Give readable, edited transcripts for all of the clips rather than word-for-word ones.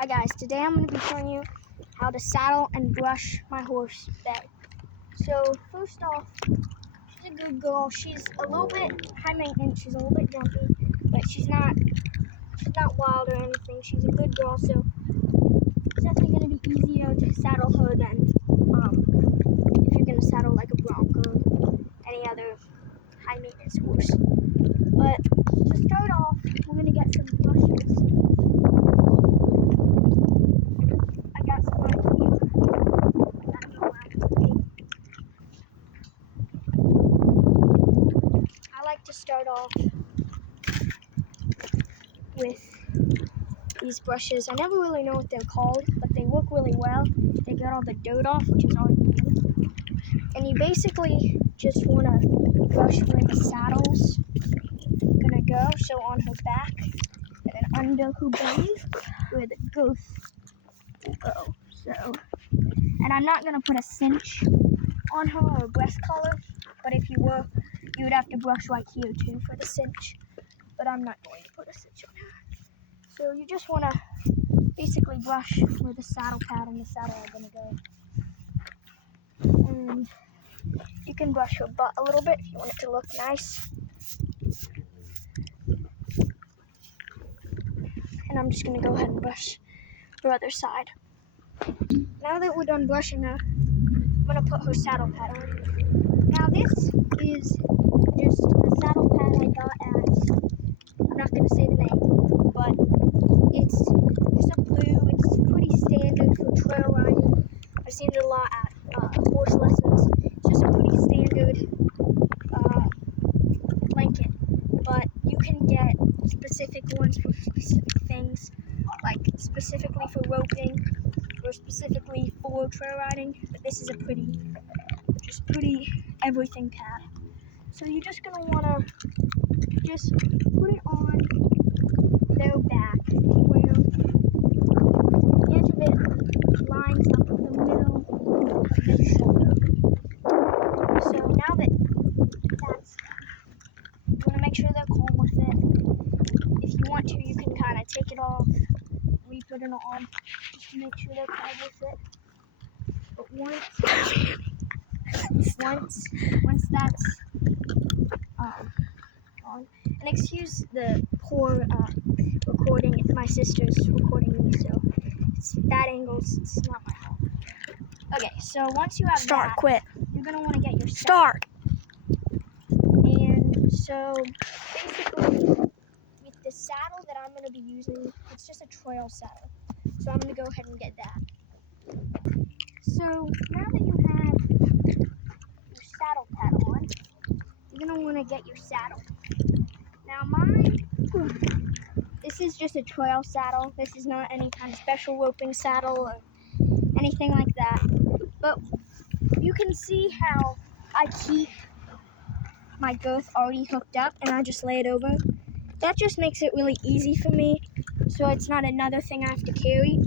Hi guys, today I'm going to be showing you how to saddle and brush my horse Bay. So first off, she's a good girl. She's a little bit high maintenance, she's a little bit jumpy, but she's not wild or anything. She's a good girl, so it's definitely going to be easier to saddle her than if you're going to saddle like a bronco or any other high maintenance horse. But to start off, we're going to get some brushes. I got some right here. I don't know where I put them. I like to start off with these brushes. I never really know what they're called, but they work really well. They get all the dirt off, which is all you need. And you basically just want to brush where the saddle's gonna go, so on her back, and then under her belly, where the girth will go. So, and I'm not gonna put a cinch on her or a breast collar, but if you were, you would have to brush right here too for the cinch. But I'm not going to put a cinch on her. So you just want to basically brush where the saddle pad and the saddle are going to go. And you can brush her butt a little bit if you want it to look nice. And I'm just going to go ahead and brush her other side. Now that we're done brushing her, I'm going to put her saddle pad on. Now this is just a saddle pad I got at, I'm not going to say the name, but it's just a blue. It's pretty standard for trail riding. I've seen it a lot at horse lessons. It's just a pretty standard blanket, but you can get specific ones for specific things, like specifically for roping or specifically for trail riding. But this is a pretty everything pad. So you're just gonna wanna just put it on their back where the edge of it lines up with the middle of their shoulder. So now that that's, you want to make sure they're calm with it. If you want to, you can kind of take it off, re-put it on, just to make sure they're calm with it. But once that's on, and excuse the poor recording, my sister's recording me, so it's bad angles, it's not my fault. Okay, so once you have that, you're going to want to get your Start. And so basically with the saddle that I'm going to be using, it's just a trail saddle. So I'm going to go ahead and get that. So now that you have your saddle pad on, you're going to want to get your saddle. Now this is just a trail saddle. This is not any kind of special roping saddle or anything like that. But you can see how I keep my girth already hooked up and I just lay it over. That just makes it really easy for me, so it's not another thing I have to carry.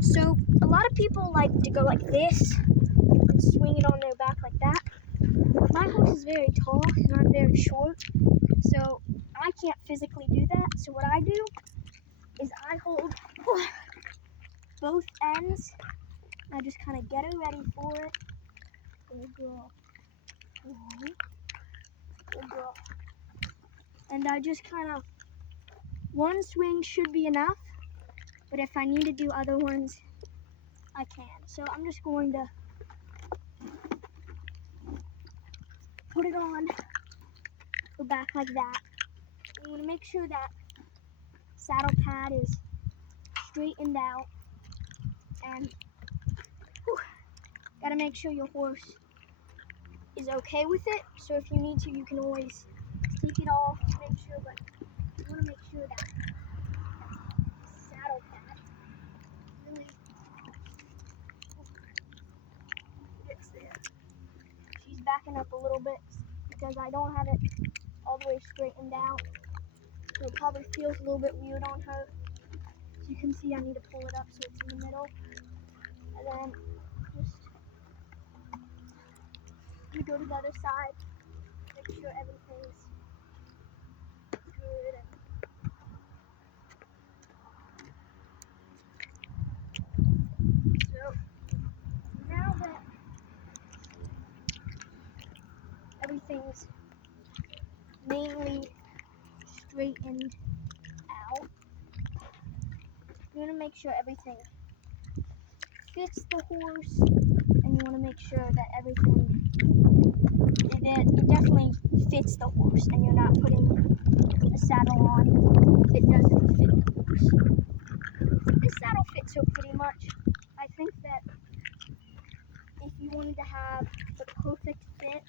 So a lot of people like to go like this and swing it on their back like that. My horse is very tall and I'm very short, so I can't physically do that. So what I do is I hold both ends. I just kind of get her ready for it. Good girl. Good girl. And I just kind of, one swing should be enough, but if I need to do other ones, I can. So I'm just going to put it on the back like that. You want to make sure that saddle pad is straightened out, and gotta make sure your horse is okay with it. So if you need to, you can always take it off to make sure, but you want to make sure that saddle pad really gets there. She's backing up a little bit because I don't have it all the way straightened out, so it probably feels a little bit weird on her. As you can see, I need to pull it up so it's in the middle, and then just you go to the other side, make sure everything's good. straightened out. You want to make sure everything fits the horse, and you want to make sure that everything it definitely fits the horse, and you're not putting a saddle on that doesn't fit the horse. This saddle fits her pretty much. I think that if you wanted to have the perfect fit,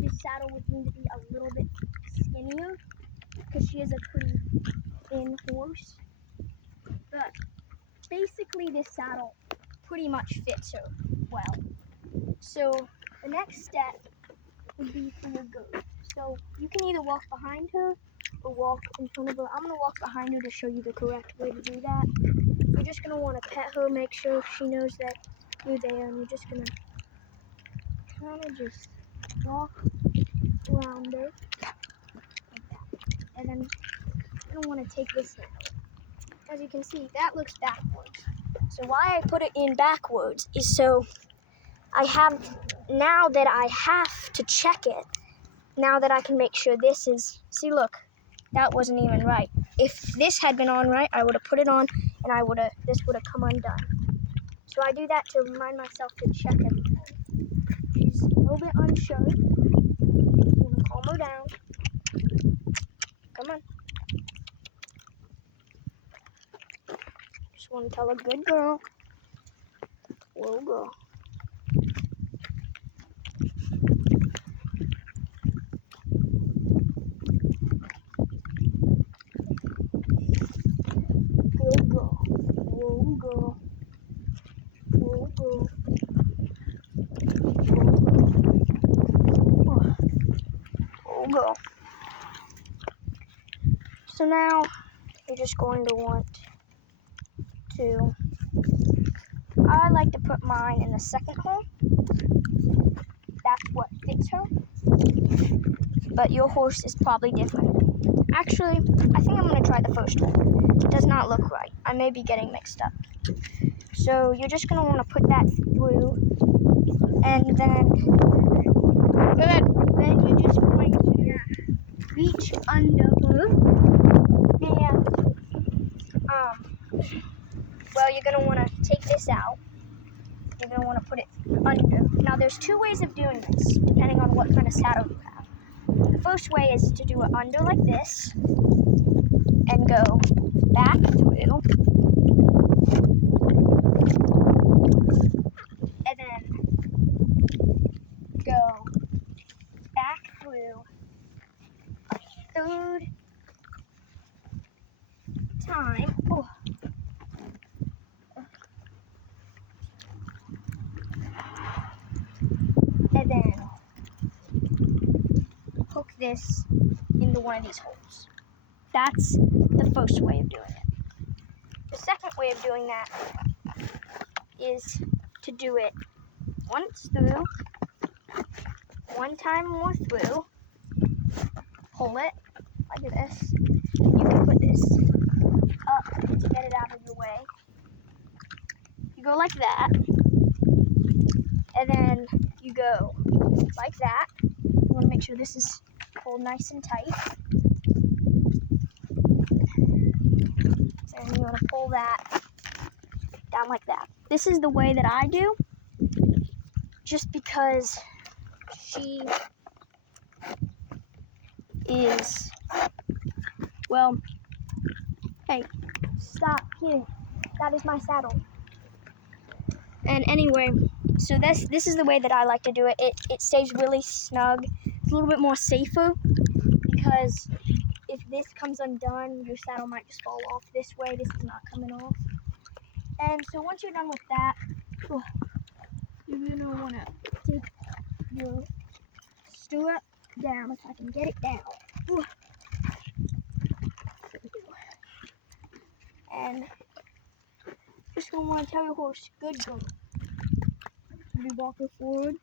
this saddle would need to be a little bit skinnier because she is a pretty thin horse. But basically this saddle pretty much fits her well. So the next step would be for your goat. So you can either walk behind her or walk in front of her. I'm going to walk behind her to show you the correct way to do that. You're just going to want to pet her, make sure she knows that you're there, and you're just going to kind of just walk around her like that. And then you're going to want to take this out. As you can see, that looks backwards. So why I put it in backwards is so now that I have to check it, now that I can make sure this is, see look, that wasn't even right. If this had been on right, I would have put it on and this would have come undone. So I do that to remind myself to check everything. She's a little bit unsure. I'm going to calm her down. Come on. Just want to tell her, good girl. Whoa, girl. Good girl. Whoa, girl. Whoa, girl. Whoa, girl. So now you're just going to want to, I like to put mine in the second hole. That's what fits her. But your horse is probably different. Actually, I think I'm going to try the first hole. It does not look right. I may be getting mixed up. So you're just going to want to put that through. And then, then you're just going to reach under her. And, well, you're going to want to take this out. You're going to want to put it under. Now, there's two ways of doing this, depending on what kind of saddle you have. The first way is to do it under like this, and go back through, and then go back through a third time. Oh. And then hook this into one of these holes. That's the first way of doing it. The second way of doing that is to do it once through, one time more through, pull it like this. You can put this up to get it out of your way. You go like that, and then you go like that. You want to make sure this is pulled nice and tight. And you want to pull that down like that. This is the way that I do, just because she is, well, hey, stop here. That is my saddle. And anyway, so this is the way that I like to do it. It stays really snug. It's a little bit more safer, because if this comes undone, your saddle might just fall off. This way, this is not coming off. And so once you're done with that, you're gonna wanna take your stirrup down, if I can get it down. And just gonna wanna tell your horse, good girl. You walk her forward.